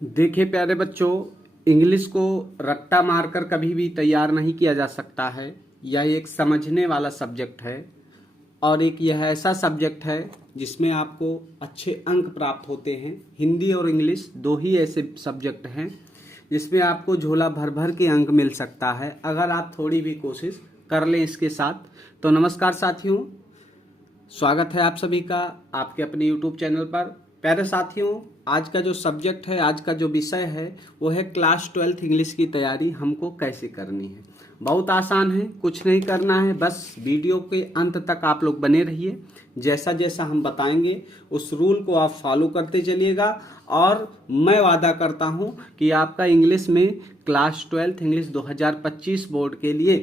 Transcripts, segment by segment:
देखिए प्यारे बच्चों, इंग्लिश को रट्टा मारकर कभी भी तैयार नहीं किया जा सकता है। यह एक समझने वाला सब्जेक्ट है और एक यह ऐसा सब्जेक्ट है जिसमें आपको अच्छे अंक प्राप्त होते हैं। हिंदी और इंग्लिश दो ही ऐसे सब्जेक्ट हैं जिसमें आपको झोला भर भर के अंक मिल सकता है अगर आप थोड़ी भी कोशिश कर लें इसके साथ। तो नमस्कार साथियों, स्वागत है आप सभी का आपके अपने यूट्यूब चैनल पर। प्यारे साथियों, आज का जो सब्जेक्ट है, आज का जो विषय है वो है क्लास 12th इंग्लिश की तैयारी हमको कैसे करनी है। बहुत आसान है, कुछ नहीं करना है, बस वीडियो के अंत तक आप लोग बने रहिए। जैसा जैसा हम बताएंगे उस रूल को आप फॉलो करते चलिएगा और मैं वादा करता हूं कि आपका इंग्लिश में क्लास 12th इंग्लिश 2025 बोर्ड के लिए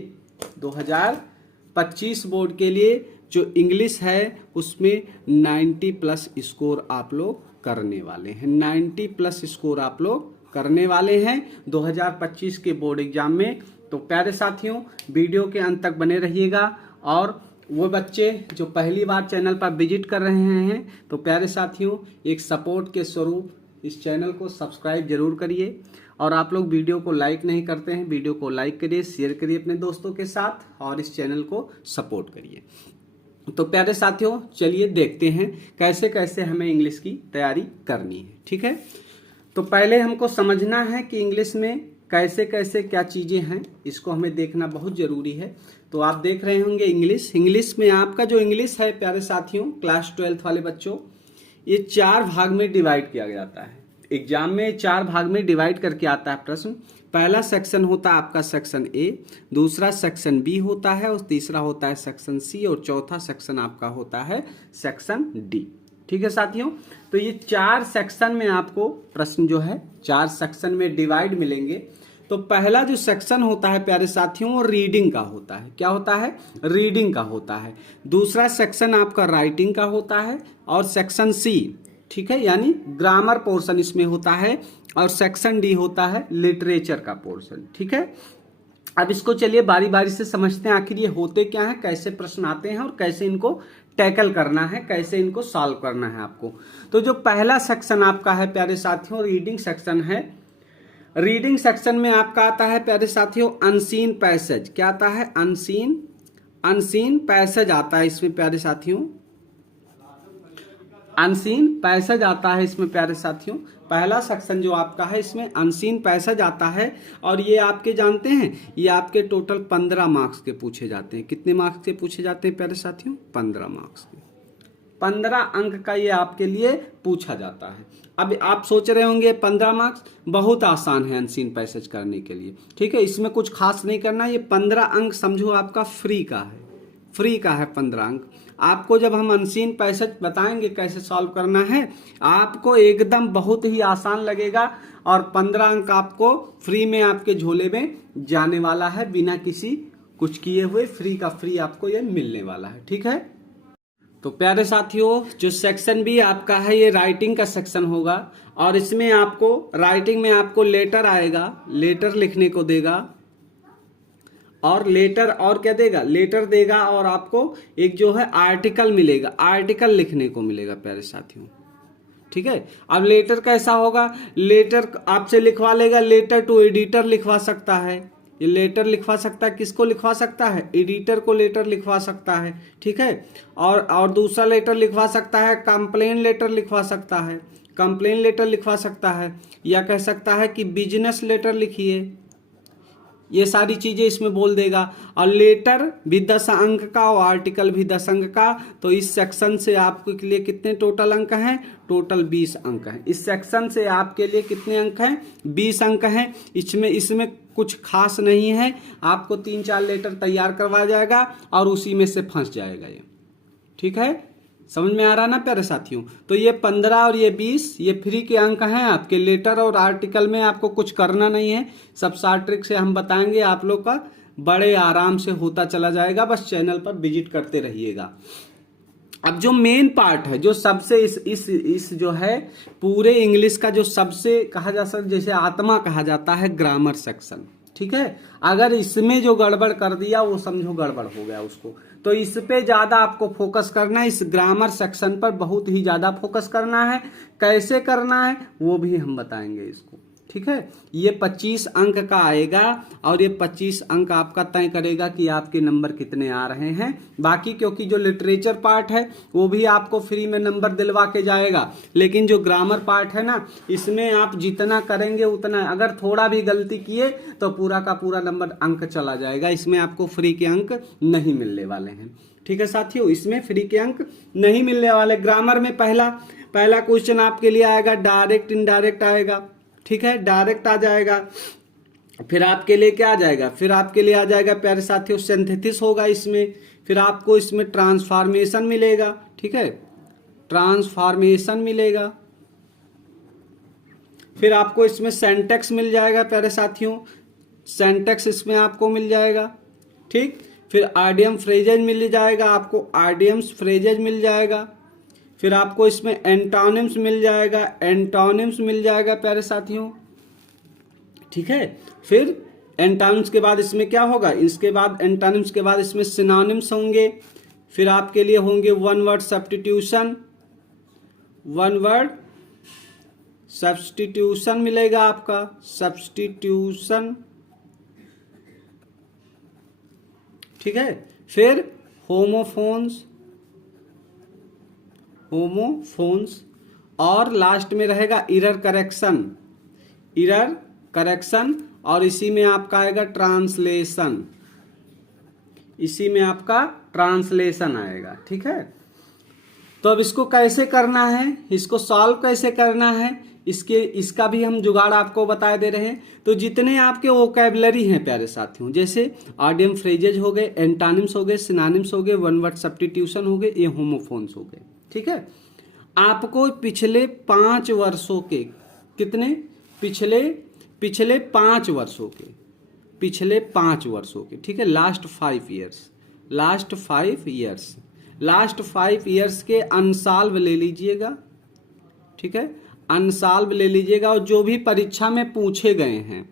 2025 बोर्ड के लिए जो इंग्लिश है उसमें 90 प्लस स्कोर आप लोग करने वाले हैं। 90 प्लस स्कोर आप लोग करने वाले हैं 2025 के बोर्ड एग्जाम में। तो प्यारे साथियों, वीडियो के अंत तक बने रहिएगा और वो बच्चे जो पहली बार चैनल पर विजिट कर रहे हैं तो प्यारे साथियों, एक सपोर्ट के स्वरूप इस चैनल को सब्सक्राइब जरूर करिए। और आप लोग वीडियो को लाइक नहीं करते हैं, वीडियो को लाइक करिए, शेयर करिए अपने दोस्तों के साथ और इस चैनल को सपोर्ट करिए। तो प्यारे साथियों, चलिए देखते हैं कैसे कैसे हमें इंग्लिश की तैयारी करनी है। ठीक है, तो पहले हमको समझना है कि इंग्लिश में कैसे कैसे क्या चीजें हैं, इसको हमें देखना बहुत जरूरी है। तो आप देख रहे होंगे इंग्लिश में आपका जो इंग्लिश है प्यारे साथियों, क्लास 12th वाले बच्चों, ये 4 भाग में डिवाइड किया जाता है। एग्जाम में 4 भाग में डिवाइड करके आता है प्रश्न। पहला सेक्शन होता है आपका सेक्शन ए, दूसरा सेक्शन बी होता है और तीसरा होता है सेक्शन सी और चौथा सेक्शन आपका होता है सेक्शन डी। ठीक है साथियों, तो ये 4 सेक्शन में आपको प्रश्न जो है 4 सेक्शन में डिवाइड मिलेंगे। तो पहला जो सेक्शन होता है प्यारे साथियों वो रीडिंग का होता है। क्या होता है? रीडिंग का होता है। दूसरा सेक्शन आपका राइटिंग का होता है और सेक्शन सी, ठीक है, यानी ग्रामर पोर्शन इसमें होता है और सेक्शन डी होता है लिटरेचर का पोर्शन। ठीक है, अब इसको चलिए बारी बारी से समझते हैं आखिर ये होते क्या है, कैसे प्रश्न आते हैं और कैसे इनको टैकल करना है, कैसे इनको सॉल्व करना है आपको। तो जो पहला सेक्शन आपका है प्यारे साथियों रीडिंग सेक्शन है। रीडिंग सेक्शन में आपका आता है प्यारे साथियों अनसीन पैसेज। क्या आता है? अनसीन पैसेज आता है इसमें प्यारे साथियों, अनसीन पैसेज आता है इसमें प्यारे साथियों। पहला सेक्शन जो आपका है इसमें अनसीन पैसेज आता है और ये आपके जानते हैं, ये आपके टोटल 15 मार्क्स के पूछे जाते हैं। कितने मार्क्स के पूछे जाते हैं प्यारे साथियों? 15 मार्क्स के। 15 अंक का ये आपके लिए पूछा जाता है। अब आप सोच रहे होंगे 15 मार्क्स बहुत आसान है अनसीन पैसेज करने के लिए। ठीक है, इसमें कुछ खास नहीं करना। ये 15 अंक समझो आपका फ्री का है, फ्री का है 15 अंक। आपको जब हम अनसीन पैसेज बताएंगे कैसे सॉल्व करना है, आपको एकदम बहुत ही आसान लगेगा और 15 अंक आपको फ्री में आपके झोले में जाने वाला है, बिना किसी कुछ किए हुए फ्री का फ्री आपको ये मिलने वाला है। ठीक है, तो प्यारे साथियों जो सेक्शन भी आपका है ये राइटिंग का सेक्शन होगा और इसमें आपको राइटिंग में आपको लेटर आएगा, लेटर लिखने को देगा और लेटर और क्या देगा? लेटर देगा और आपको एक जो है आर्टिकल मिलेगा, आर्टिकल लिखने को मिलेगा प्यारे साथियों। ठीक है, अब लेटर कैसा होगा? लेटर आपसे लिखवा लेगा, लेटर टू एडिटर लिखवा सकता है। ये लेटर लिखवा सकता है, किसको लिखवा सकता है? एडिटर को लेटर लिखवा सकता है। ठीक है, और दूसरा लेटर लिखवा सकता है, कंप्लेन लेटर लिखवा सकता है, कंप्लेन लेटर लिखवा सकता है, या कह सकता है कि बिजनेस लेटर लिखिए। ये सारी चीजें इसमें बोल देगा। और लेटर भी 10 अंक का और आर्टिकल भी 10 अंक का। तो इस सेक्शन से आपके लिए कितने टोटल अंक हैं? टोटल 20 अंक हैं। इस सेक्शन से आपके लिए कितने अंक हैं? 20 अंक हैं। इसमें कुछ खास नहीं है, आपको 3-4 लेटर तैयार करवाया जाएगा और उसी में से फंस जाएगा ये। ठीक है, समझ में आ रहा ना प्यारे साथियों? तो ये 15 और ये 20 ये फ्री के अंक हैं आपके। लेटर और आर्टिकल में आपको कुछ करना नहीं है, सब शॉर्ट ट्रिक से हम बताएंगे, आप लोग का बड़े आराम से होता चला जाएगा। बस चैनल पर विजिट करते रहिएगा। अब जो मेन पार्ट है, जो सबसे इस जो है पूरे इंग्लिश का जो सबसे कहा जा सकता, जैसे आत्मा कहा जाता है, ग्रामर सेक्शन। ठीक है, अगर इसमें जो गड़बड़ कर दिया वो समझो गड़बड़ हो गया उसको। तो इस पे ज़्यादा आपको फोकस करना है, इस ग्रामर सेक्शन पर बहुत ही ज़्यादा फोकस करना है। कैसे करना है वो भी हम बताएंगे इसको, ठीक है। ये 25 अंक का आएगा और ये 25 अंक आपका तय करेगा कि आपके नंबर कितने आ रहे हैं। बाकी क्योंकि जो लिटरेचर पार्ट है वो भी आपको फ्री में नंबर दिलवा के जाएगा, लेकिन जो ग्रामर पार्ट है ना, इसमें आप जितना करेंगे उतना, अगर थोड़ा भी गलती किए तो पूरा का पूरा नंबर अंक चला जाएगा। इसमें आपको फ्री के अंक नहीं मिलने वाले हैं, ठीक है साथियों, इसमें फ्री के अंक नहीं मिलने वाले। ग्रामर में पहला क्वेश्चन आपके लिए आएगा डायरेक्ट इनडायरेक्ट आएगा, ठीक है, डायरेक्ट आ जाएगा। फिर आपके लिए क्या आ जाएगा, फिर आपके लिए आ जाएगा प्यारे साथियों सिंथेसिस होगा इसमें। फिर आपको इसमें ट्रांसफॉर्मेशन मिलेगा, ठीक है, ट्रांसफॉर्मेशन मिलेगा। फिर आपको इसमें सेंटेक्स मिल जाएगा प्यारे साथियों, सेंटेक्स इसमें आपको मिल जाएगा, ठीक। फिर आइडियम फ्रेजेज मिल जाएगा आपको, आइडियम्स फ्रेजेज मिल जाएगा। फिर आपको इसमें एंटोनिम्स मिल जाएगा, एंटोनिम्स मिल जाएगा प्यारे साथियों, ठीक है। फिर एंटोनिम्स के बाद इसमें क्या होगा, इसके बाद एंटोनिम्स के बाद इसमें सिनोनिम्स होंगे। फिर आपके लिए होंगे one word substitution, one word substitution मिलेगा आपका, सब्स्टिट्यूशन, ठीक है। फिर होमोफोन्स, होमोफोन्स, और लास्ट में रहेगा इरर करेक्शन, इरर करेक्शन, और इसी में आपका आएगा ट्रांसलेशन, इसी में आपका ट्रांसलेशन आएगा, ठीक है। तो अब इसको कैसे करना है, इसको सॉल्व कैसे करना है, इसका भी हम जुगाड़ आपको बता दे रहे हैं। तो जितने आपके वोकैबुलरी हैं प्यारे साथियों, जैसे ऑडियम फ्रेजेज हो गए, एंटोनिम्स हो गए, सिनोनिम्स हो गए, वन वर्ड सब्स्टिट्यूशन हो गए, ये होमोफोन्स हो गए, ठीक है। आपको पिछले 5 वर्षों के, कितने, पिछले 5 वर्षों के, पिछले 5 वर्षों के, ठीक है, last 5 years, last 5 years, last 5 years के अनसॉल्व ले लीजिएगा, ठीक है, अनसॉल्व ले लीजिएगा। और जो भी परीक्षा में पूछे गए हैं,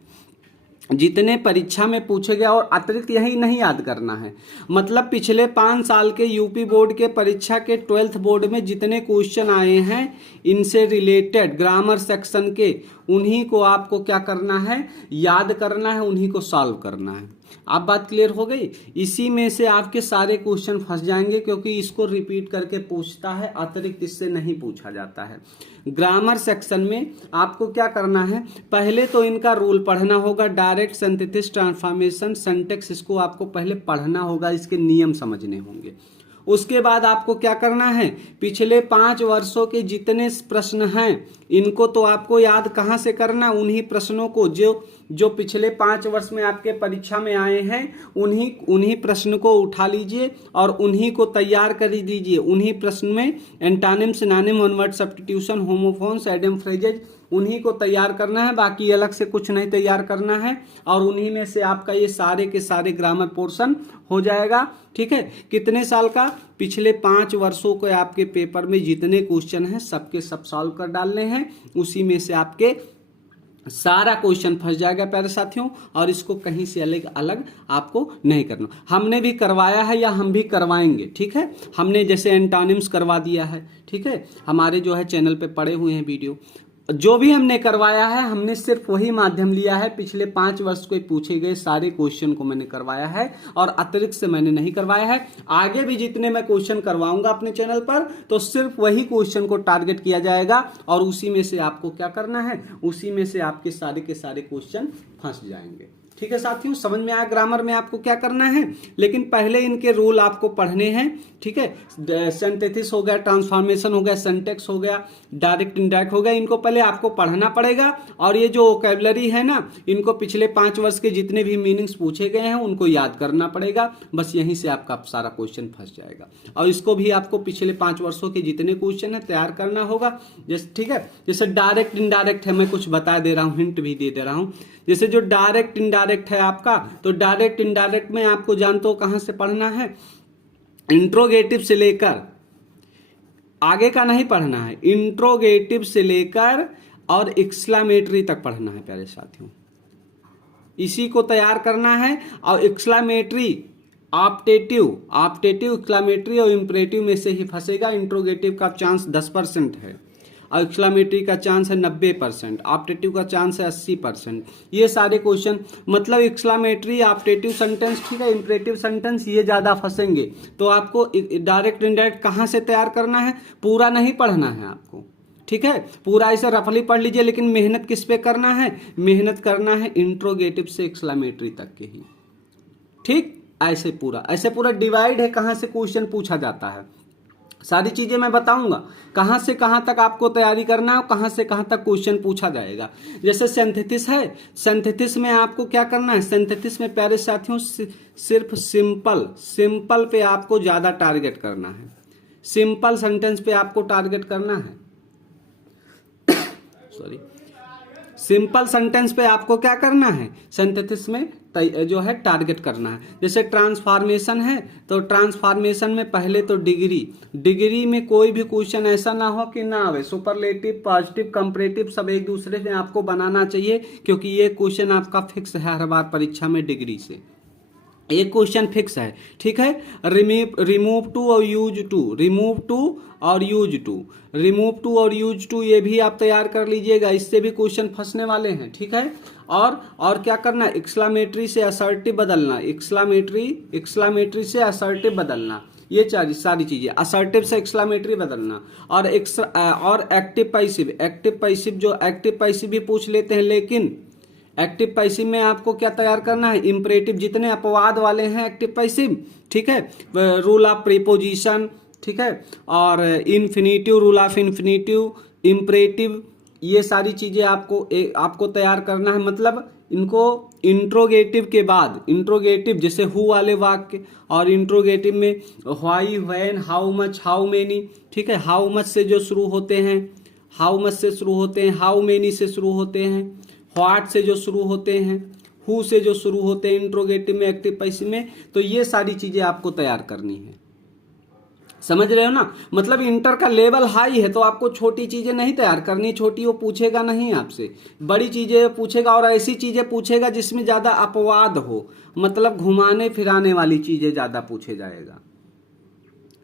जितने परीक्षा में पूछे गए, और अतिरिक्त यही नहीं याद करना है, मतलब पिछले 5 साल के यूपी बोर्ड के परीक्षा के 12th बोर्ड में जितने क्वेश्चन आए हैं इनसे रिलेटेड ग्रामर सेक्शन के, उन्हीं को आपको क्या करना है, याद करना है, उन्हीं को सॉल्व करना है। आप बात क्लियर हो गई। इसी में से आपके सारे क्वेश्चन फंस जाएंगे, क्योंकि इसको रिपीट करके पूछता है, अतिरिक्त इससे नहीं पूछा जाता है। ग्रामर सेक्शन में आपको क्या करना है, पहले तो इनका रूल पढ़ना होगा, डायरेक्ट, सिंथेसिस, ट्रांसफॉर्मेशन, सिंटैक्स, इसको आपको पहले पढ़ना होगा, इसके नियम समझने होंगे। उसके बाद आपको क्या करना है, पिछले 5 वर्षों के जितने प्रश्न हैं इनको तो आपको याद कहाँ से करना, उन्हीं प्रश्नों को जो पिछले 5 वर्ष में आपके परीक्षा में आए हैं, उन्हीं प्रश्न को उठा लीजिए और उन्हीं को तैयार कर दीजिए। उन्हीं प्रश्न में antonym, synonym, one word substitution, homophones, idiom phrases, उन्हीं को तैयार करना है, बाकी अलग से कुछ नहीं तैयार करना है। और उन्हीं में से आपका ये सारे के सारे ग्रामर पोर्शन हो जाएगा, ठीक है। कितने साल का, पिछले 5 वर्षों के आपके पेपर में जितने क्वेश्चन हैं सबके सब सॉल्व कर डालने हैं, उसी में से आपके सारा क्वेश्चन फंस जाएगा प्यारे साथियों। और इसको कहीं से अलग अलग आपको नहीं करना। हमने भी करवाया है या हम भी करवाएंगे, ठीक है। हमने जैसे एंटोनिम्स करवा दिया है, ठीक है, हमारे जो है चैनल पे पड़े हुए हैं वीडियो, जो भी हमने करवाया है हमने सिर्फ वही माध्यम लिया है, पिछले 5 वर्ष को पूछे गए सारे क्वेश्चन को मैंने करवाया है और अतिरिक्त से मैंने नहीं करवाया है। आगे भी जितने मैं क्वेश्चन करवाऊंगा अपने चैनल पर तो सिर्फ वही क्वेश्चन को टारगेट किया जाएगा और उसी में से आपको क्या करना है, उसी में से आपके सारे के सारे क्वेश्चन फंस जाएंगे, ठीक है साथियों। समझ में आया ग्रामर में आपको क्या करना है, लेकिन पहले इनके रूल आपको पढ़ने हैं, ठीक है। सिंथेसिस हो गया, ट्रांसफॉर्मेशन हो गया, सिंटैक्स हो गया, डायरेक्ट इनडायरेक्ट हो गया, इनको पहले आपको पढ़ना पड़ेगा। और ये जो वोकैबुलरी है ना, इनको पिछले 5 वर्ष के जितने भी मीनिंग्स पूछे गए हैं उनको याद करना पड़ेगा। बस यहीं से आपका सारा क्वेश्चन फंस जाएगा। और इसको भी आपको पिछले 5 वर्षों के जितने क्वेश्चन है तैयार करना होगा, जैसे, ठीक है। जैसे डायरेक्ट इनडायरेक्ट है, मैं कुछ बता दे रहा हूँ, हिंट भी दे रहा हूँ। जैसे जो डायरेक्ट इनडायरेक्ट है आपका, तो डायरेक्ट इनडायरेक्ट में आपको जानते हो कहां से पढ़ना है, इंट्रोगेटिव से लेकर आगे का नहीं पढ़ना है, इंट्रोगेटिव से लेकर और एक्सक्लेमेटरी तक पढ़ना है प्यारे साथियों। इसी को तैयार करना है। और एक्सक्लेमेटरी ऑप्टेटिव एक्सक्लेमेटरी और इम्परेटिव में से ही फंसेगा। इंट्रोगेटिव का चांस 10% है और एक्सक्लेमेटरी का चांस है 90%, ऑप्टेटिव का चांस है 80%। ये सारे क्वेश्चन मतलब एक्सक्लेमेटरी, ऑप्टेटिव सेंटेंस, ठीक है, इम्परेटिव सेंटेंस, ये ज़्यादा फंसेंगे। तो आपको डायरेक्ट इनडायरेक्ट कहाँ से तैयार करना है, पूरा नहीं पढ़ना है आपको, ठीक है, पूरा ऐसे रफली पढ़ लीजिए, लेकिन मेहनत किस पे करना है, मेहनत करना है इंट्रोगेटिव से एक्सक्लेमेटरी तक के ही, ठीक। ऐसे पूरा डिवाइड है कहाँ से क्वेश्चन पूछा जाता है। सारी चीजें मैं बताऊंगा कहाँ से कहाँ तक आपको तैयारी करना है और कहाँ से कहाँ तक क्वेश्चन पूछा जाएगा। जैसे सिंथेसिस है, सिंथेसिस में आपको क्या करना है, सिंथेसिस में प्यारे साथियों सिर्फ सिंपल पे आपको ज्यादा टारगेट करना है, सिंपल सेंटेंस पे आपको टारगेट करना है, सॉरी, सिंपल सेंटेंस पे आपको क्या करना है, सिंथेसिस में जो है टारगेट करना है। जैसे ट्रांसफॉर्मेशन है तो ट्रांसफॉर्मेशन में पहले तो डिग्री में कोई भी क्वेश्चन ऐसा ना हो कि ना आवे, सुपरलेटिव, पॉजिटिव, कंपैरेटिव सब एक दूसरे में आपको बनाना चाहिए, क्योंकि ये क्वेश्चन आपका फिक्स है हर बार परीक्षा में, डिग्री से एक क्वेश्चन फिक्स है, ठीक है। रिमूव टू और यूज टू, रिमूव टू और यूज टू ये भी आप तैयार कर लीजिएगा, इससे भी क्वेश्चन फंसने वाले हैं, ठीक है। और क्या करना, एक्सक्लेमेटरी से असर्टिव बदलना, एक्सक्लेमेटरी से असर्टिव बदलना, ये सारी चीजें, असर्टिव से एक्सक्लेमेटरी बदलना, और एक्टिव पैसिव जो एक्टिव पैसिव भी पूछ लेते हैं, लेकिन एक्टिव पैसिव में आपको क्या तैयार करना है, इंपरेटिव, जितने अपवाद वाले हैं एक्टिव पैसिव, ठीक है, रूल ऑफ प्रीपोजिशन, ठीक है, और infinitive, rule of infinitive, imperative, ये सारी चीजें आपको तैयार करना है। मतलब इनको इंट्रोगेटिव के बाद, इंट्रोगेटिव जैसे हु वाले वाक्य, और इंट्रोगेटिव में why, when, how much, how many, ठीक है, हाउ मच से जो शुरू होते हैं, हाउ मेनी से शुरू होते हैं, व्हाट से जो शुरू होते हैं, हु से जो शुरू होते हैं इंट्रोगेटिव में, एक्टिव पैसिव में, तो ये सारी चीजें आपको तैयार करनी है। समझ रहे हो ना, मतलब इंटर का लेवल हाई है तो आपको छोटी चीजें नहीं तैयार करनी, छोटी वो पूछेगा नहीं आपसे, बड़ी चीजें पूछेगा, और ऐसी चीजें पूछेगा जिसमें ज्यादा अपवाद हो, मतलब घुमाने फिराने वाली चीजें ज्यादा पूछे जाएगा,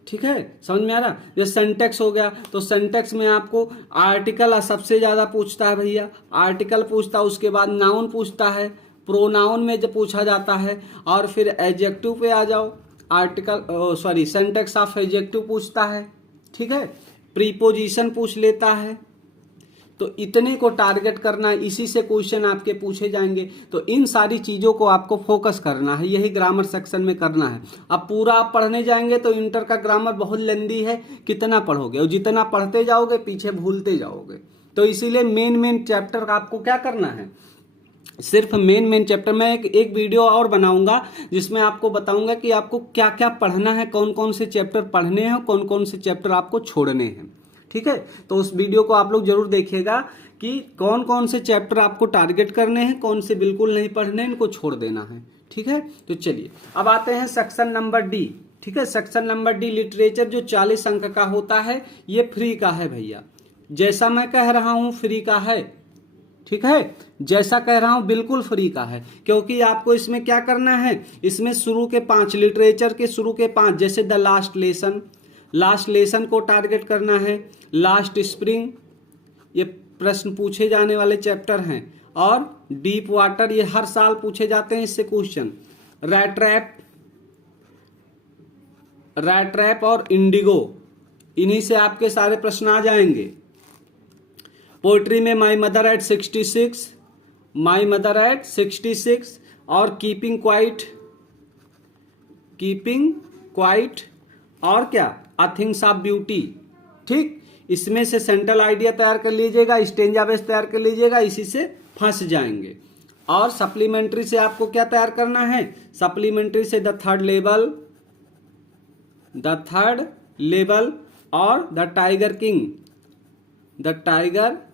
ठीक है, समझ में आ रहा। जैसे सेंटेक्स हो गया तो सेंटेक्स में आपको आर्टिकल सबसे ज्यादा पूछता है भैया, आर्टिकल पूछता है, उसके बाद नाउन पूछता है, प्रोनाउन में जब पूछा जाता है, और फिर एडजेक्टिव पे आ जाओ, सेंटेक्स ऑफ एडजेक्टिव पूछता है, ठीक है, प्रीपोजिशन पूछ लेता है, तो इतने को टारगेट करना, इसी से क्वेश्चन आपके पूछे जाएंगे। तो इन सारी चीजों को आपको फोकस करना है, यही ग्रामर सेक्शन में करना है। अब पूरा आप पढ़ने जाएंगे तो इंटर का ग्रामर बहुत लेंदी है, कितना पढ़ोगे, और जितना पढ़ते जाओगे पीछे भूलते जाओगे। तो इसीलिए मेन चैप्टर आपको क्या करना है, सिर्फ मेन चैप्टर। मैं एक वीडियो और बनाऊंगा जिसमें आपको बताऊंगा कि आपको क्या क्या पढ़ना है, कौन कौन से चैप्टर पढ़ने हैं, कौन कौन से चैप्टर आपको छोड़ने हैं, ठीक है। तो उस वीडियो को आप लोग जरूर देखिएगा कि कौन कौन से चैप्टर आपको टारगेट करने हैं, कौन से बिल्कुल नहीं पढ़ने, इनको छोड़ देना है, ठीक है। तो चलिए अब आते हैं सेक्शन नंबर डी, ठीक है। सेक्शन नंबर डी लिटरेचर जो 40 अंक का होता है, ये फ्री का है भैया, जैसा मैं कह रहा हूं फ्री का है, ठीक है, जैसा कह रहा हूं बिल्कुल फ्री का है। क्योंकि आपको इसमें क्या करना है, इसमें शुरू के 5 लिटरेचर के शुरू के 5, जैसे द लास्ट लेसन को टारगेट करना है, लास्ट स्प्रिंग, ये प्रश्न पूछे जाने वाले चैप्टर हैं, और डीप वाटर, ये हर साल पूछे जाते हैं इससे क्वेश्चन, रैट ट्रैप और इंडिगो, इन्हीं से आपके सारे प्रश्न आ जाएंगे। पोएट्री में माई मदर एट 66, और कीपिंग क्वाइट, और क्या, अ थिंग्स ऑफ ब्यूटी, ठीक। इसमें से सेंट्रल आइडिया तैयार कर लीजिएगा, स्टेंजा बेस तैयार कर लीजिएगा, इसी से फंस जाएंगे। और सप्लीमेंट्री से आपको क्या तैयार करना है, सप्लीमेंट्री से द थर्ड लेवल और द टाइगर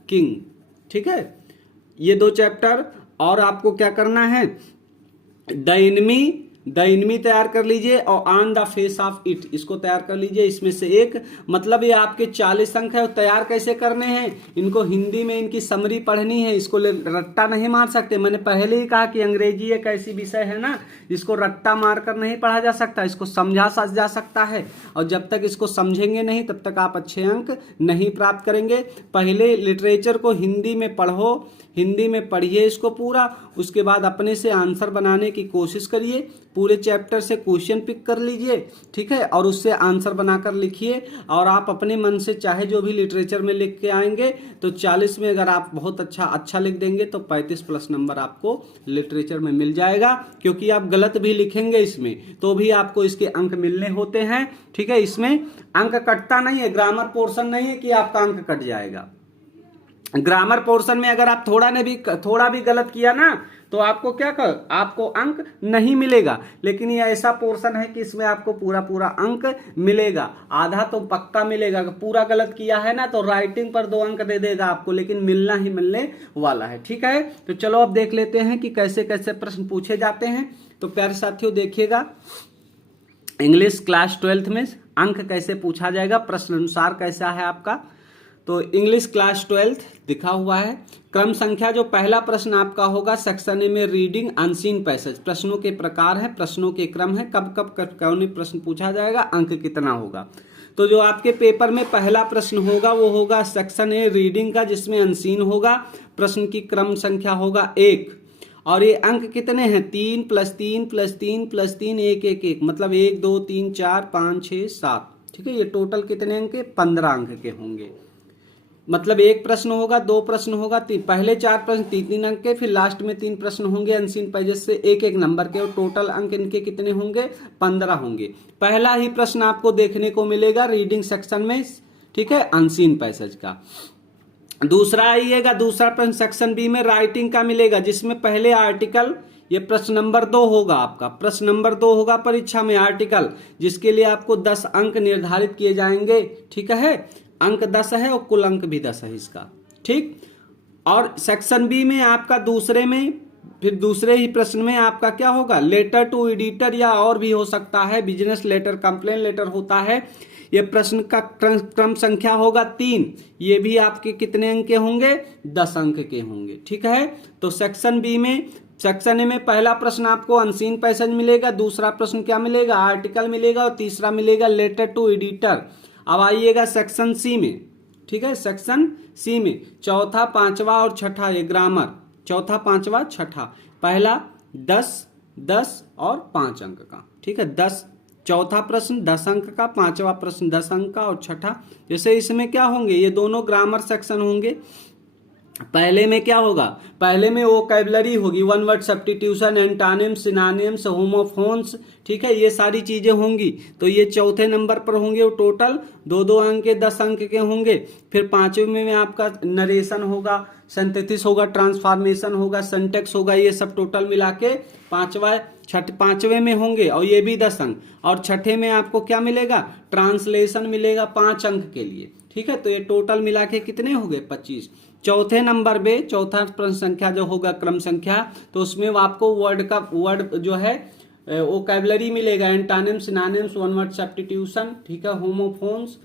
किंग, ठीक है, ये 2 चैप्टर। और आपको क्या करना है, द एनिमी द इनमी तैयार कर लीजिए और on the face of it इसको तैयार कर लीजिए। इसमें से एक, मतलब ये आपके 40 अंक है और तैयार कैसे करने हैं, इनको हिंदी में इनकी समरी पढ़नी है, इसको रट्टा नहीं मार सकते। मैंने पहले ही कहा कि अंग्रेजी एक ऐसी विषय है ना जिसको रट्टा मारकर नहीं पढ़ा जा सकता, इसको समझा जा सकता है, और जब तक इसको समझेंगे नहीं तब तक आप अच्छे अंक नहीं प्राप्त करेंगे। पहले लिटरेचर को हिंदी में पढ़ो, हिंदी में पढ़िए इसको पूरा, उसके बाद अपने से आंसर बनाने की कोशिश करिए, पूरे चैप्टर से क्वेश्चन पिक कर लीजिए, ठीक है, और उससे आंसर बनाकर लिखिए। और आप अपने मन से चाहे जो भी लिटरेचर में लिख के आएंगे तो 40 में अगर आप बहुत अच्छा लिख देंगे तो 35+ नंबर आपको लिटरेचर में मिल जाएगा, क्योंकि आप गलत भी लिखेंगे इसमें तो भी आपको इसके अंक मिलने होते हैं, ठीक है। इसमें अंक कटता नहीं है, ग्रामर पोर्शन नहीं है कि आपका अंक कट जाएगा। ग्रामर पोर्शन में अगर आप थोड़ा भी गलत किया ना तो आपको क्या कर, आपको अंक नहीं मिलेगा। लेकिन ये ऐसा पोर्शन है कि इसमें आपको पूरा अंक मिलेगा, आधा तो पक्का मिलेगा। अगर पूरा गलत किया है ना तो राइटिंग पर 2 अंक दे देगा आपको, लेकिन मिलना ही मिलने वाला है, ठीक है। तो चलो अब देख लेते हैं कि कैसे कैसे प्रश्न पूछे जाते हैं। तो प्यारे साथियों देखिएगा, इंग्लिश क्लास 12th में अंक कैसे पूछा जाएगा, प्रश्न अनुसार कैसा है आपका। तो इंग्लिश क्लास 12th दिखा हुआ है। क्रम संख्या जो पहला प्रश्न आपका होगा सेक्शन ए में रीडिंग अनसीन पैसेज। प्रश्नों के प्रकार है, प्रश्नों के क्रम है, कब कौन प्रश्न पूछा जाएगा, अंक कितना होगा। तो जो आपके पेपर में पहला प्रश्न होगा वो होगा सेक्शन ए रीडिंग का, जिसमें अनसीन होगा। प्रश्न की क्रम संख्या होगा 1 और ये अंक कितने हैं, 3 + 3 + 3 + 3 1 1 1, मतलब 1 2 3 4 5 6 7, ठीक है। ये टोटल कितने अंक के, 15 अंक के होंगे। मतलब एक प्रश्न होगा, 2 प्रश्न होगा, पहले 4 प्रश्न 3 अंक के, फिर लास्ट में 3 प्रश्न होंगे अनसीन पैसेज से 1 1 नंबर के, और टोटल अंक इनके कितने होंगे, 15 होंगे। पहला ही प्रश्न आपको देखने को मिलेगा रीडिंग सेक्शन में, ठीक है, अनसीन पैसेज का। दूसरा आइएगा, दूसरा प्रश्न सेक्शन बी में राइटिंग का मिलेगा, जिसमें पहले आर्टिकल, ये प्रश्न नंबर 2 होगा आपका, प्रश्न नंबर 2 होगा परीक्षा में आर्टिकल, जिसके लिए आपको 10 अंक निर्धारित किए जाएंगे, ठीक है। अंक 10 है और कुल अंक भी 10 है इसका, ठीक। और सेक्शन बी में आपका फिर दूसरे ही प्रश्न में आपका क्या होगा, लेटर टू एडिटर, या और भी हो सकता है, बिजनेस लेटर, कंप्लेन लेटर होता है। ये प्रश्न का क्रम संख्या होगा 3, ये भी आपके कितने अंक के होंगे, 10 अंक के होंगे, ठीक है। तो सेक्शन बी में, सेक्शन ए में पहला प्रश्न आपको अनसीन पैसेज मिलेगा, दूसरा प्रश्न क्या मिलेगा, आर्टिकल मिलेगा, और तीसरा मिलेगा लेटर टू एडिटर। अब आइएगा सेक्शन सी में, ठीक है, सेक्शन सी में चौथा, पांचवा और छठा, ये ग्रामर, चौथा, पांचवा, छठा, पहला 10 10 और 5 अंक का, ठीक है। 10 चौथा प्रश्न 10 अंक का, पांचवा प्रश्न 10 अंक का, और छठा, जैसे इसमें क्या होंगे, ये दोनों ग्रामर सेक्शन होंगे। पहले में क्या होगा, पहले में वोकैबुलरी होगी, 1 word substitution, antonyms, synonyms, homophones, ठीक है, ये सारी चीजें होंगी। तो ये चौथे नंबर पर होंगे, वो टोटल 2 अंक के, 10 अंक के होंगे। फिर पांचवें में आपका नरेशन होगा, सिंथेसिस होगा, ट्रांसफॉर्मेशन होगा, सिंटैक्स होगा, ये सब टोटल मिला के पांचवें में होंगे, और ये भी 10 अंक। और छठे में आपको क्या मिलेगा, ट्रांसलेशन मिलेगा 5 अंक के लिए, ठीक है। तो ये टोटल मिला के कितने हो गए, 25। चौथे नंबर पे चौथा प्रश्न संख्या जो होगा क्रम संख्या, तो उसमें आपको वर्ड जो है वोकैबुलरी मिलेगा, एंटोनिम्स, सिनोनिम्स, 1 वर्ड सब्स्टिट्यूशन, ठीक है, होमोफोन्स,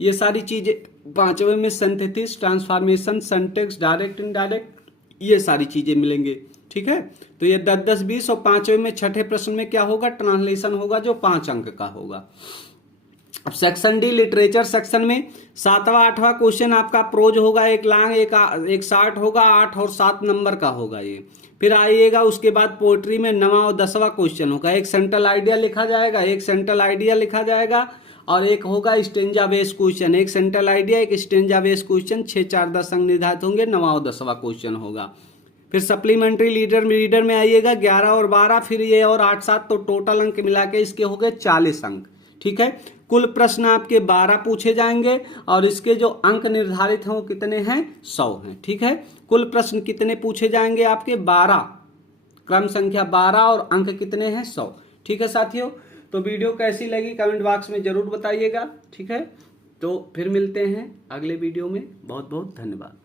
ये सारी चीजें। पांचवें में synthesis, transformation, syntax, direct indirect, ये सारी चीजें मिलेंगे, ठीक है। तो ये 10 10 20, और पांचवें में छठे प्रश्न में क्या होगा, ट्रांसलेशन होगा, जो 5 अंक का होगा। अब सेक्शन डी लिटरेचर सेक्शन में 7वां 8वां क्वेश्चन आपका प्रोज होगा, एक लॉन्ग एक शार्ट होगा, 8 और 7 नंबर का होगा ये। फिर आइएगा उसके बाद पोएट्री में 9वां और 10वां क्वेश्चन होगा, एक सेंट्रल आइडिया लिखा जाएगा, और एक होगा स्टेंजा बेस्ड क्वेश्चन, एक सेंट्रल आइडिया, एक स्टेंजा बेस्ड क्वेश्चन, 6 4 10 अंक निर्धारित होंगे, 9वां और 10वां क्वेश्चन होगा। फिर सप्लीमेंट्री रीडर में आइएगा 11 और 12, फिर ये और 8 7, तो टोटल अंक मिला के इसके हो गए 40 अंक, ठीक है। कुल प्रश्न आपके 12 पूछे जाएंगे, और इसके जो अंक निर्धारित हैं वो कितने हैं, 100 हैं, ठीक है। कुल प्रश्न कितने पूछे जाएंगे आपके, 12, क्रम संख्या 12, और अंक कितने हैं, 100, ठीक है साथियों। तो वीडियो कैसी लगी कमेंट बॉक्स में जरूर बताइएगा, ठीक है। तो फिर मिलते हैं अगले वीडियो में, बहुत बहुत धन्यवाद।